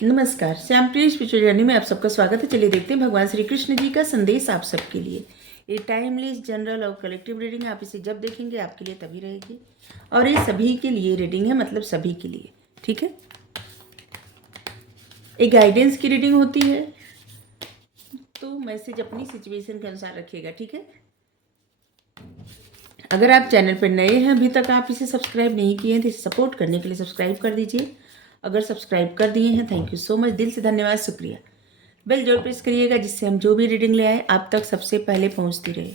नमस्कार, श्यामप्रिय spiritual journey में आप सबका स्वागत है। चलिए देखते हैं भगवान श्री कृष्ण जी का संदेश आप सबके लिए। ये टाइमलेस जनरल और कलेक्टिव रीडिंग, आप इसे जब देखेंगे आपके लिए तभी रहेगी, और ये सभी के लिए रीडिंग है, मतलब सभी के लिए, ठीक है। एक गाइडेंस की रीडिंग होती है, तो मैसेज अपनी सिचुएशन के अनुसार रखिएगा, ठीक है। अगर आप चैनल पर नए हैं, अभी तक आप इसे सब्सक्राइब नहीं किए हैं, तो इसे सपोर्ट करने के लिए सब्सक्राइब कर दीजिए। अगर सब्सक्राइब कर दिए हैं, थैंक यू सो मच, दिल से धन्यवाद, शुक्रिया। बेल जरूर प्रेस करिएगा, जिससे हम जो भी रीडिंग ले आए आप तक सबसे पहले पहुंचती रहे।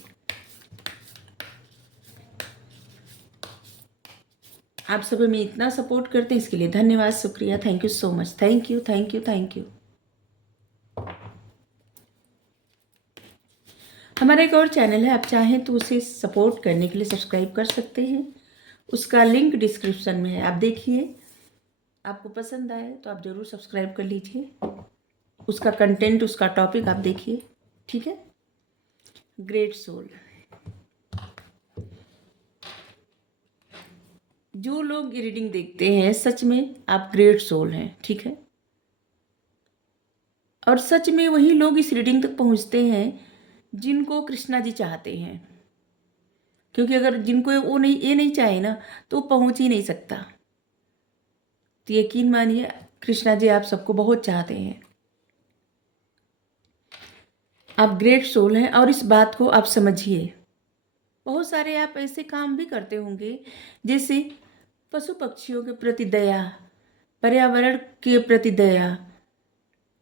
आप सब हमें इतना सपोर्ट करते हैं, इसके लिए धन्यवाद, शुक्रिया, thank you so much, thank you thank you thank you. हमारा एक और चैनल है, आप चाहें तो उसे सपोर्ट करने के लिए सब्सक्राइब कर सकते हैं। उसका लिंक डिस्क्रिप्शन में है, आप देखिए। आपको पसंद आए तो आप ज़रूर सब्सक्राइब कर लीजिए। उसका कंटेंट, उसका टॉपिक आप देखिए, ठीक है। ग्रेट सोल, जो लोग ये रीडिंग देखते हैं सच में आप ग्रेट सोल हैं, ठीक है। और सच में वही लोग इस रीडिंग तक पहुंचते हैं जिनको कृष्णा जी चाहते हैं, क्योंकि अगर जिनको वो नहीं, ये नहीं चाहे ना, तो पहुंच ही नहीं सकता। तो यकीन मानिए कृष्णा जी आप सबको बहुत चाहते हैं। आप ग्रेट सोल हैं और इस बात को आप समझिए। बहुत सारे आप ऐसे काम भी करते होंगे, जैसे पशु पक्षियों के प्रति दया, पर्यावरण के प्रति दया,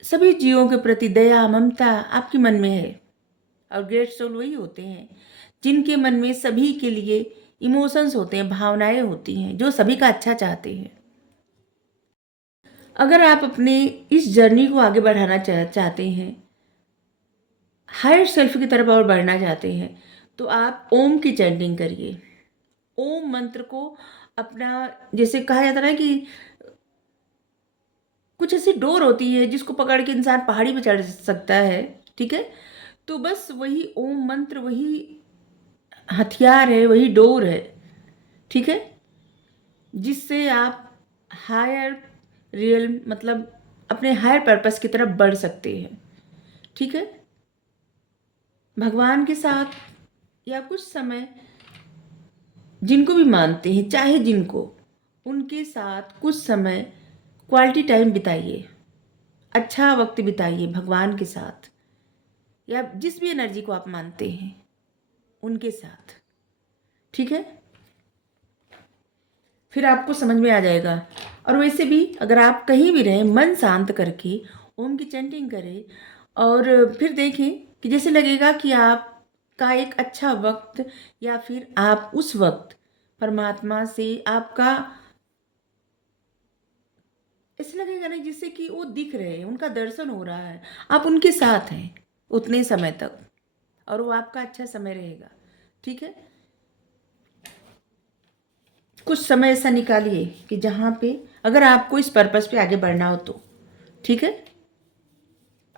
सभी जीवों के प्रति दया, ममता आपके मन में है। और ग्रेट सोल वही होते हैं जिनके मन में सभी के लिए इमोशंस होते हैं, भावनाएं होती हैं, जो सभी का अच्छा चाहते हैं। अगर आप अपने इस जर्नी को आगे बढ़ाना चाहते हैं, हायर सेल्फ की तरफ और बढ़ना चाहते हैं, तो आप ओम की चैंटिंग करिए। ओम मंत्र को अपना, जैसे कहा जाता है कि कुछ ऐसी डोर होती है जिसको पकड़ के इंसान पहाड़ी पे चढ़ सकता है, ठीक है। तो बस वही ओम मंत्र, वही हथियार है, वही डोर है, ठीक है, जिससे आप हायर रियल, मतलब अपने हायर पर्पस की तरफ बढ़ सकते हैं, ठीक है। भगवान के साथ या कुछ समय जिनको भी मानते हैं, चाहे जिनको, उनके साथ कुछ समय क्वालिटी टाइम बिताइए, अच्छा वक्त बिताइए भगवान के साथ, या जिस भी एनर्जी को आप मानते हैं उनके साथ, ठीक है। फिर आपको समझ में आ जाएगा। और वैसे भी अगर आप कहीं भी रहें, मन शांत करके ओम की चैंटिंग करें, और फिर देखें कि जैसे लगेगा कि आपका एक अच्छा वक्त, या फिर आप उस वक्त परमात्मा से आपका ऐसे लगेगा ना जिससे कि वो दिख रहे हैं, उनका दर्शन हो रहा है, आप उनके साथ हैं उतने समय तक, और वो आपका अच्छा समय रहेगा, ठीक है। कुछ समय ऐसा निकालिए कि जहाँ पे अगर आपको इस पर्पस पे आगे बढ़ना हो तो, ठीक है,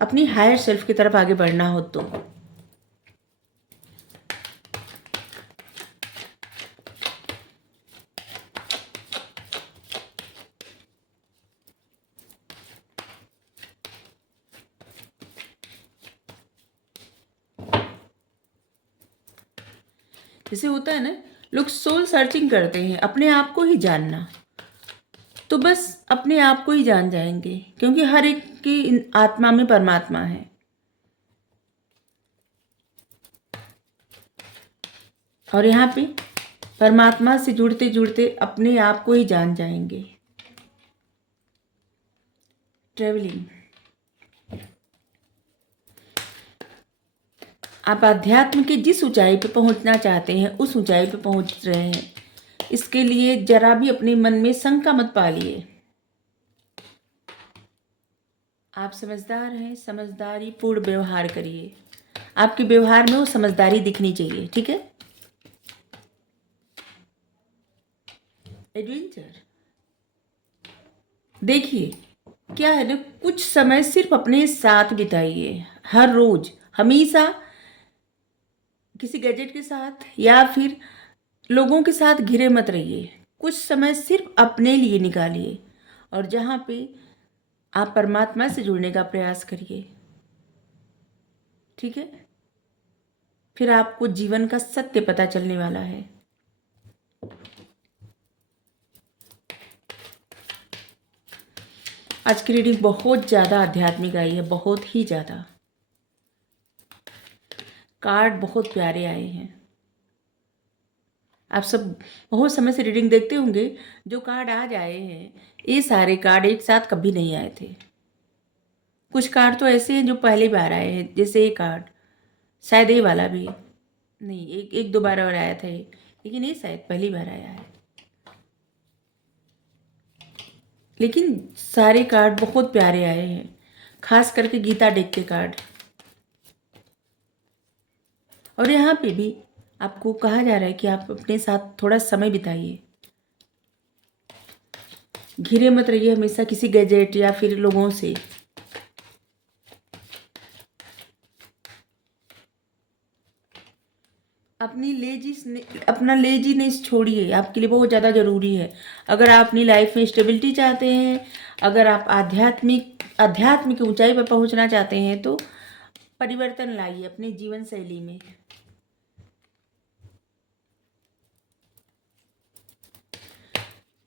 अपनी हायर सेल्फ की तरफ आगे बढ़ना हो तो। जैसे होता है ना, लोग सोल सर्चिंग करते हैं, अपने आप को ही जानना, तो बस अपने आप को ही जान जाएंगे, क्योंकि हर एक की आत्मा में परमात्मा है। और यहाँ पे परमात्मा से जुड़ते जुड़ते अपने आप को ही जान जाएंगे। ट्रेवलिंग, आप अध्यात्म की जिस ऊंचाई पे पहुंचना चाहते हैं उस ऊंचाई पे पहुंच रहे हैं। इसके लिए जरा भी अपने मन में शंका मत पालिए। आप समझदार हैं, समझदारी पूर्ण व्यवहार करिए, आपके व्यवहार में वो समझदारी दिखनी चाहिए, ठीक है। एडवेंचर, देखिए क्या है ना, कुछ समय सिर्फ अपने साथ बिताइए, हर रोज, हमेशा किसी गैजेट के साथ या फिर लोगों के साथ घिरे मत रहिए। कुछ समय सिर्फ अपने लिए निकालिए, और जहाँ पे आप परमात्मा से जुड़ने का प्रयास करिए, ठीक है। फिर आपको जीवन का सत्य पता चलने वाला है। आज की रीडिंग बहुत ज़्यादा आध्यात्मिक आई है, बहुत ही ज़्यादा। कार्ड बहुत प्यारे आए हैं। आप सब बहुत समय से रीडिंग देखते होंगे। जो कार्ड आज आए हैं, ये सारे कार्ड एक साथ कभी नहीं आए थे। कुछ कार्ड तो ऐसे हैं जो पहली बार आए हैं, जैसे ये कार्ड, शायद ये वाला भी नहीं, एक एक दो बार और आया था ये, लेकिन ये शायद पहली बार आया है। लेकिन सारे कार्ड बहुत प्यारे आए हैं, खास करके गीता डेक के कार्ड। और यहाँ पे भी आपको कहा जा रहा है कि आप अपने साथ थोड़ा समय बिताइए। घिरे मत रहिए हमेशा किसी गैजेट या फिर लोगों से। अपना लेजीनेस छोड़िए, आपके लिए बहुत ज़्यादा ज़रूरी है। अगर आप अपनी लाइफ में स्टेबिलिटी चाहते हैं, अगर आप आध्यात्मिक ऊंचाई पर पहुंचना चाहते हैं, तो परिवर्तन लाइए अपनी जीवन शैली में।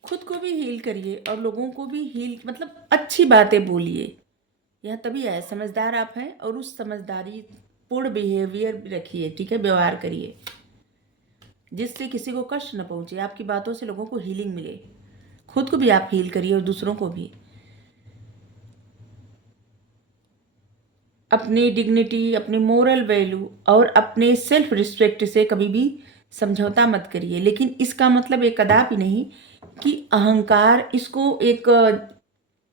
खुद को भी हील करिए और लोगों को भी हील, मतलब अच्छी बातें बोलिए। यह तभी है, समझदार आप हैं और उस समझदारी पूर्ण बिहेवियर भी रखिए, ठीक है, व्यवहार करिए जिससे किसी को कष्ट न पहुंचे। आपकी बातों से लोगों को हीलिंग मिले। खुद को भी आप हील करिए और दूसरों को भी। अपनी डिग्निटी, अपनी मोरल वैल्यू और अपने सेल्फ रिस्पेक्ट से कभी भी समझौता मत करिए। लेकिन इसका मतलब एक कदापि नहीं कि अहंकार, इसको एक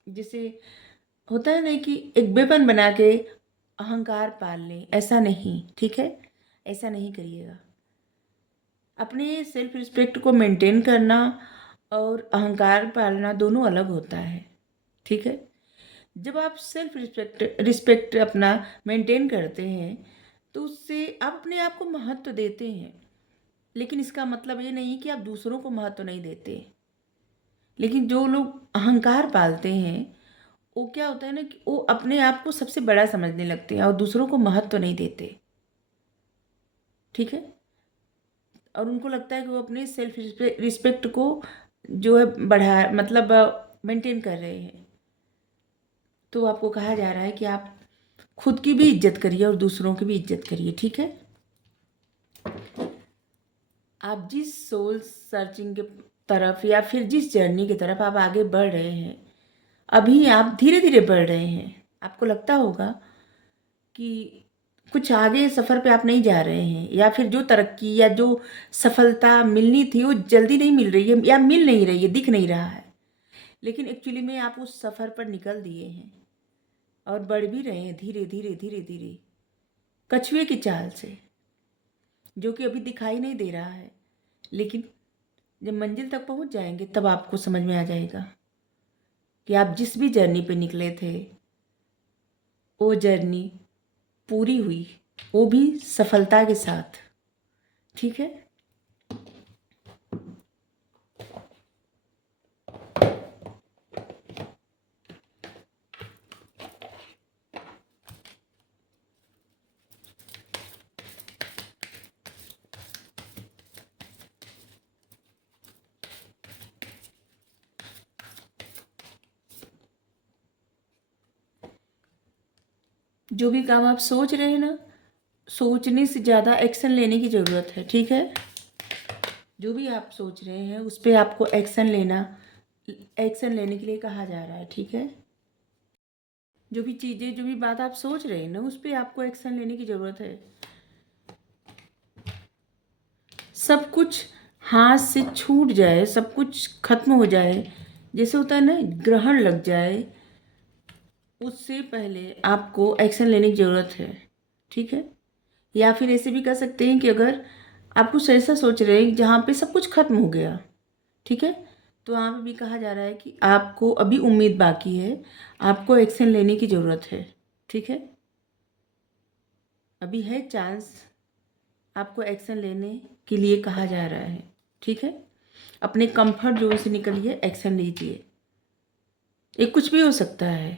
जैसे होता है ना कि एक वेपन बना के अहंकार पाल लें, ऐसा नहीं, ठीक है। ऐसा नहीं करिएगा। अपने सेल्फ रिस्पेक्ट को मेंटेन करना और अहंकार पालना दोनों अलग होता है, ठीक है। जब आप सेल्फ रिस्पेक्ट अपना मेंटेन करते हैं, तो उससे आप अपने आप को महत्व देते हैं। लेकिन इसका मतलब ये नहीं कि आप दूसरों को महत्व नहीं देते। लेकिन जो लोग अहंकार पालते हैं, वो क्या होता है ना कि वो अपने आप को सबसे बड़ा समझने लगते हैं और दूसरों को महत्व नहीं देते, ठीक है। और उनको लगता है कि वो अपने सेल्फ रिस्पेक्ट को जो है बढ़ा, मतलब मेंटेन कर रहे हैं। तो आपको कहा जा रहा है कि आप खुद की भी इज्जत करिए और दूसरों की भी इज्जत करिए, ठीक है। आप जिस सोल सर्चिंग के तरफ या फिर जिस जर्नी की तरफ आप आगे बढ़ रहे हैं, अभी आप धीरे धीरे बढ़ रहे हैं। आपको लगता होगा कि कुछ आगे सफ़र पे आप नहीं जा रहे हैं, या फिर जो तरक्की या जो सफलता मिलनी थी वो जल्दी नहीं मिल रही है या मिल नहीं रही है, दिख नहीं रहा है। लेकिन एक्चुअली में आप उस सफ़र पर निकल दिए हैं और बढ़ भी रहे हैं धीरे धीरे धीरे धीरे, कछुए की चाल से, जो कि अभी दिखाई नहीं दे रहा है। लेकिन जब मंजिल तक पहुंच जाएंगे तब आपको समझ में आ जाएगा कि आप जिस भी जर्नी पे निकले थे, वो जर्नी पूरी हुई, वो भी सफलता के साथ, ठीक है। जो भी काम आप सोच रहे हैं ना, सोचने से ज़्यादा एक्शन लेने की ज़रूरत है, ठीक है। जो भी आप सोच रहे हैं उस पर आपको एक्शन लेने के लिए कहा जा रहा है, ठीक है। जो भी चीज़ें, जो भी बात आप सोच रहे हैं ना, उस पर आपको एक्शन लेने की ज़रूरत है। सब कुछ हाथ से छूट जाए, सब कुछ खत्म हो जाए, जैसे होता है ना ग्रहण लग जाए, उससे पहले आपको एक्शन लेने की ज़रूरत है, ठीक है। या फिर ऐसे भी कर सकते हैं कि अगर आप कुछ ऐसा सोच रहे हैं जहाँ पे सब कुछ खत्म हो गया, ठीक है, तो वहाँ पे भी कहा जा रहा है कि आपको अभी उम्मीद बाकी है, आपको एक्शन लेने की ज़रूरत है, ठीक है। अभी है चांस, आपको एक्शन लेने के लिए कहा जा रहा है, ठीक है। अपने कंफर्ट जोन से निकलिए, एक्शन लीजिए। ये कुछ भी हो सकता है,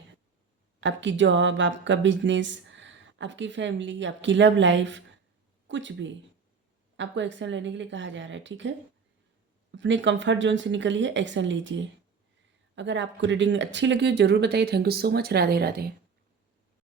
आपकी जॉब, आपका बिजनेस, आपकी फैमिली, आपकी लव लाइफ, कुछ भी आपको एक्शन लेने के लिए कहा जा रहा है। ठीक है, अपने कंफर्ट जोन से निकलिए, एक्शन लीजिए। अगर आपको रीडिंग अच्छी लगी हो ज़रूर बताइए। Thank you so much. Radhe Radhe.